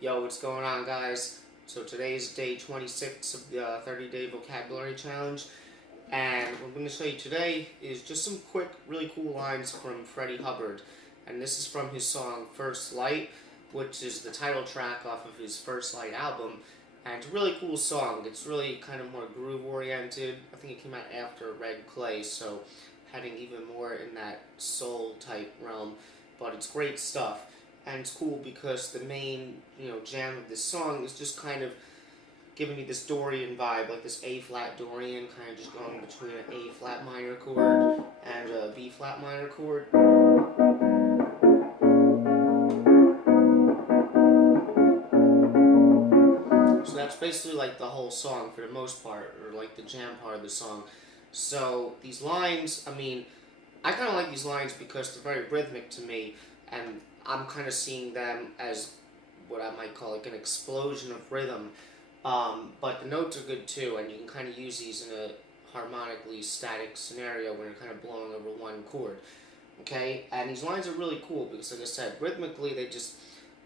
Yo, what's going on, guys? So today's day 26 of the 30-day vocabulary challenge, and what I'm going to show you today is just some quick, really cool lines from Freddie Hubbard, and this is from his song First Light, which is the title track off of his First Light album, and it's a really cool song. It's really kind of more groove-oriented. I think it came out after Red Clay, so heading even more in that soul-type realm, but it's great stuff. And it's cool because the main, jam of this song is just kind of giving you this Dorian vibe, like this A-flat Dorian, kind of just going between an A-flat minor chord and a B-flat minor chord. So that's basically like the whole song for the most part, or like the jam part of the song. So these lines, I kind of like these lines because they're very rhythmic to me, and I'm kind of seeing them as what I might call like an explosion of rhythm, but the notes are good too, and you can kind of use these in a harmonically static scenario when you're kind of blowing over one chord, okay? And these lines are really cool because, like I said, rhythmically they just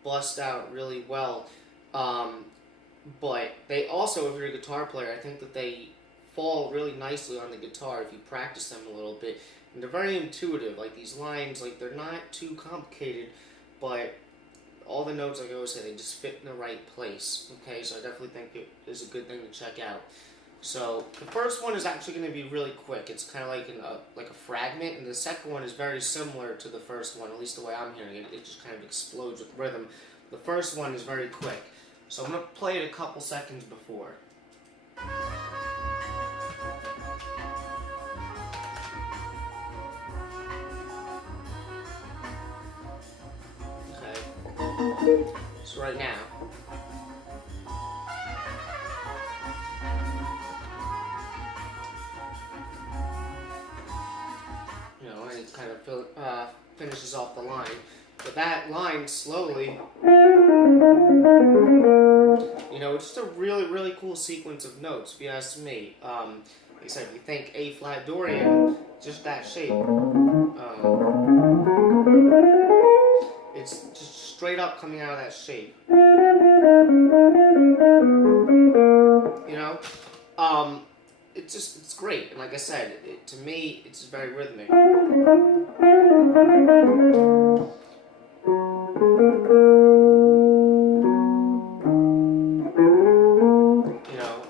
bust out really well, but they also, if you're a guitar player, I think that they fall really nicely on the guitar if you practice them a little bit. And they're very intuitive. Like these lines, like they're not too complicated, but all the notes, like I always say, they just fit in the right place. Okay, so I definitely think it is a good thing to check out. So the first one is actually going to be really quick. It's kind of like a fragment, and the second one is very similar to the first one, at least the way I'm hearing it. It just kind of explodes with rhythm. The first one is very quick. So I'm going to play it a couple seconds before. So right now, and it kind of finishes off the line. But that line slowly, it's just a really, really cool sequence of notes, if you ask me. Like I said, if you think A-flat Dorian, just that shape. It's just straight up coming out of that shape. It's great. And like I said, to me, it's just very rhythmic. If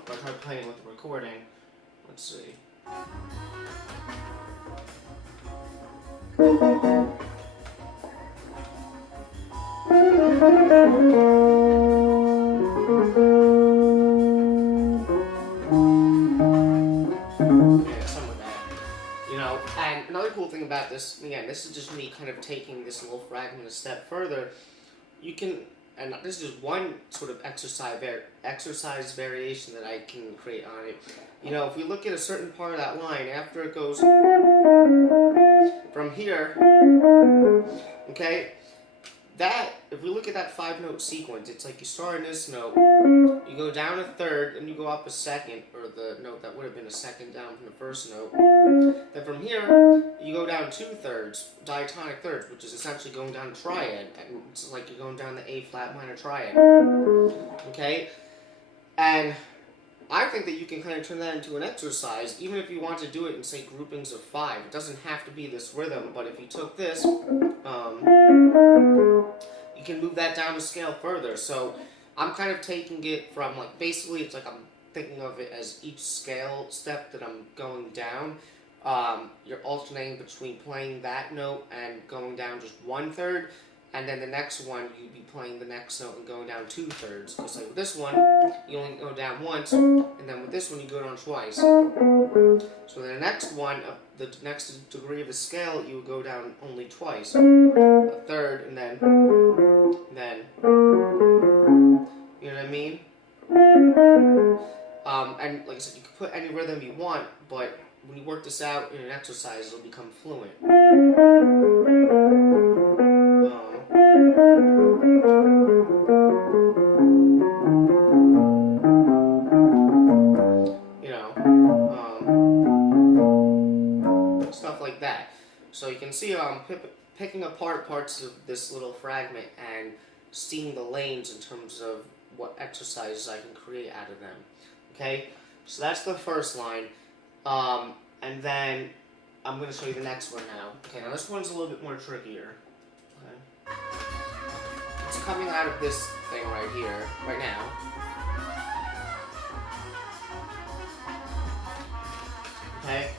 I try playing with the recording, let's see. And another cool thing about this, again, this is just me kind of taking this little fragment a step further. You can, and this is just one sort of exercise variation that I can create on it. If we look at a certain part of that line, after it goes from here, okay, if we look at that 5-note sequence, it's like you start in this note, you go down a third, then you go up a second, or the note that would have been a second down from the first note. Then from here, you go down 2/3, diatonic thirds, which is essentially going down a triad. And it's like you're going down the A-flat minor triad. Okay? And I think that you can kind of turn that into an exercise, even if you want to do it in, say, groupings of 5. It doesn't have to be this rhythm, but if you took this, you can move that down a scale further. So I'm kind of taking it from, basically it's like I'm thinking of it as each scale step that I'm going down. You're alternating between playing that note and going down just 1/3, and then the next one you'd be playing the next note and going down 2/3. Because like with this one, you only go down once, and then with this one you go down twice. So the next one, the next degree of the scale, you would go down only twice, a third, and then, you know what I mean? And like I said, you can put any rhythm you want, but when you work this out in an exercise, it'll become fluent. Stuff like that. So you can see how I'm picking apart parts of this little fragment and seeing the lanes in terms of what exercises I can create out of them. Okay, so that's the first line, and then I'm going to show you the next one now. Okay, now this one's a little bit more trickier. Okay. It's coming out of this thing right here, right now. Okay,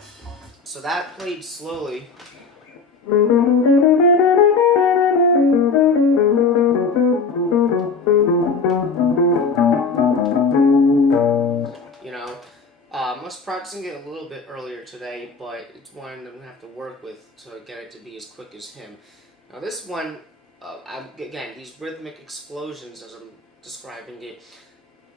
so that played slowly. I was practicing it a little bit earlier today, but it's one I'm going to have to work with to get it to be as quick as him. Now this one, again, these rhythmic explosions as I'm describing it,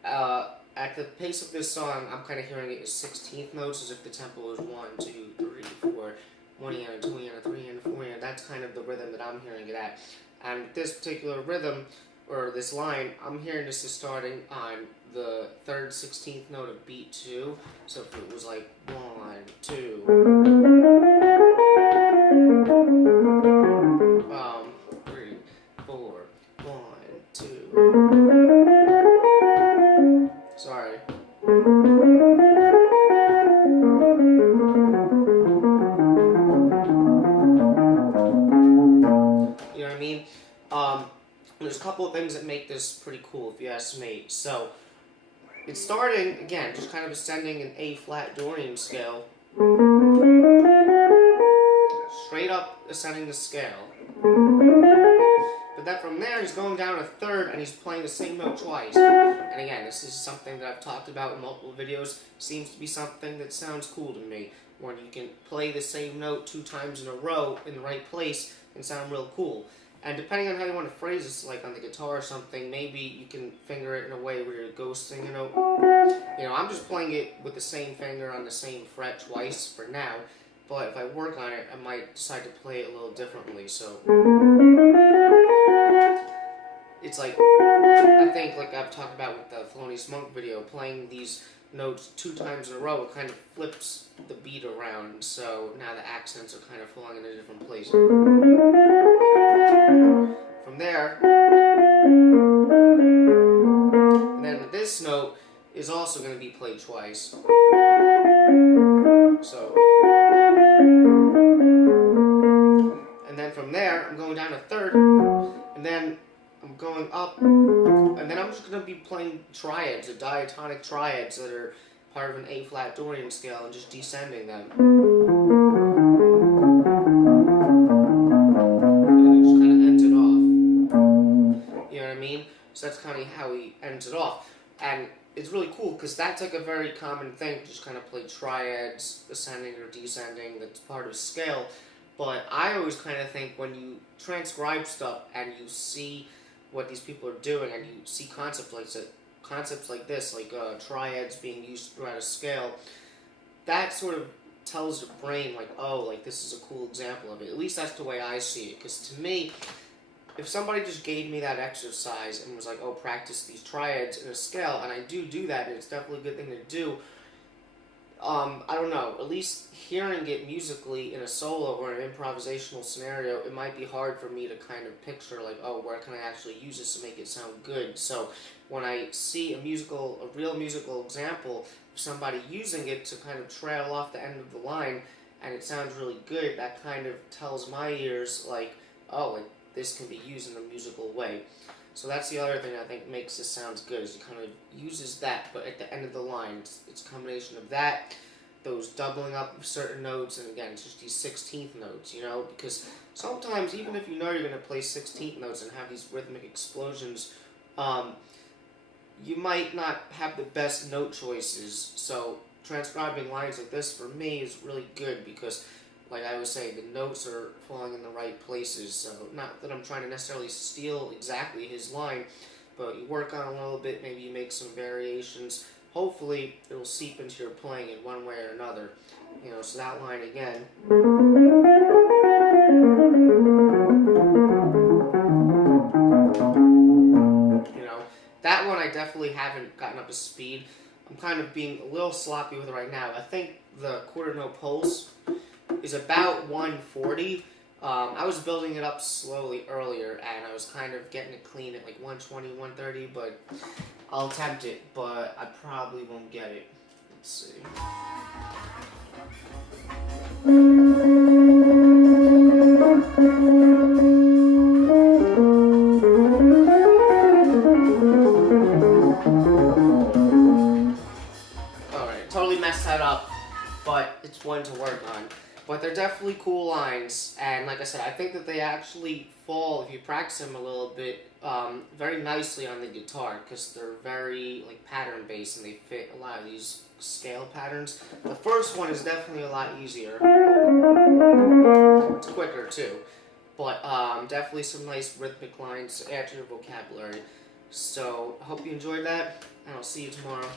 at the pace of this song, I'm kind of hearing it as 16th notes, as if the tempo is 1, 2, 3, 4, 1 and 2 and 3 and 4, and that's kind of the rhythm that I'm hearing it at. And this particular rhythm, or this line, I'm hearing this is starting on the 3rd 16th note of beat 2. So if it was like 1, 2, 3, 4, 1, 2. Sorry. You know what I mean? There's a couple of things that make this pretty cool, if you ask me. So, it's starting, again, just kind of ascending an A-flat Dorian scale. Straight up ascending the scale. But then from there, he's going down a 3rd, and he's playing the same note twice. And again, this is something that I've talked about in multiple videos. Seems to be something that sounds cool to me. When you can play the same note 2 times in a row in the right place and sound real cool. And depending on how you want to phrase this, like on the guitar or something, maybe you can finger it in a way where you're ghosting a note. I'm just playing it with the same finger on the same fret twice for now. But if I work on it, I might decide to play it a little differently. So it's like, I think, like I've talked about with the Thelonious Monk video, playing these notes 2 times in a row, it kind of flips the beat around, so now the accents are kind of falling in a different place. From there, and then this note is also going to be played twice. So, and then from there, I'm going down a 3rd, and then I'm going up, and then I'm just going to be playing triads, the diatonic triads that are part of an A-flat Dorian scale, and just descending them. And it just kind of ends it off. You know what I mean? So that's kind of how he ends it off. And it's really cool, because that's like a very common thing, just kind of play triads, ascending or descending, that's part of scale. But I always kind of think when you transcribe stuff and you see what these people are doing, and you see concepts like this, like triads being used throughout a scale, that sort of tells the brain, like, oh, like this is a cool example of it. At least that's the way I see it. Because to me, if somebody just gave me that exercise and was like, oh, practice these triads in a scale, and I do that, and it's definitely a good thing to do, I don't know, at least hearing it musically in a solo or an improvisational scenario, it might be hard for me to kind of picture, like, oh, where can I actually use this to make it sound good? So when I see a real musical example of somebody using it to kind of trail off the end of the line, and it sounds really good, that kind of tells my ears, like, oh, like, this can be used in a musical way. So that's the other thing I think makes this sound good, is it kind of uses that, but at the end of the line, it's a combination of that, those doubling up of certain notes, and again, it's just these 16th notes, because sometimes, even if you know you're going to play 16th notes and have these rhythmic explosions, you might not have the best note choices. So transcribing lines like this, for me, is really good, because like I was saying, the notes are falling in the right places. So not that I'm trying to necessarily steal exactly his line, but you work on it a little bit, maybe you make some variations. Hopefully it'll seep into your playing in one way or another. So that line again. That one I definitely haven't gotten up to speed. I'm kind of being a little sloppy with it right now. I think the quarter note pulse is about 140, I was building it up slowly earlier, and I was kind of getting it clean at like 120, 130, but I'll attempt it, but I probably won't get it. Let's see. Alright, totally messed that up, but it's one to work on. But they're definitely cool lines, and like I said, I think that they actually fall, if you practice them a little bit, very nicely on the guitar, because they're very like pattern based and they fit a lot of these scale patterns. The first one is definitely a lot easier. It's quicker too, but definitely some nice rhythmic lines to add to your vocabulary. So I hope you enjoyed that, and I'll see you tomorrow.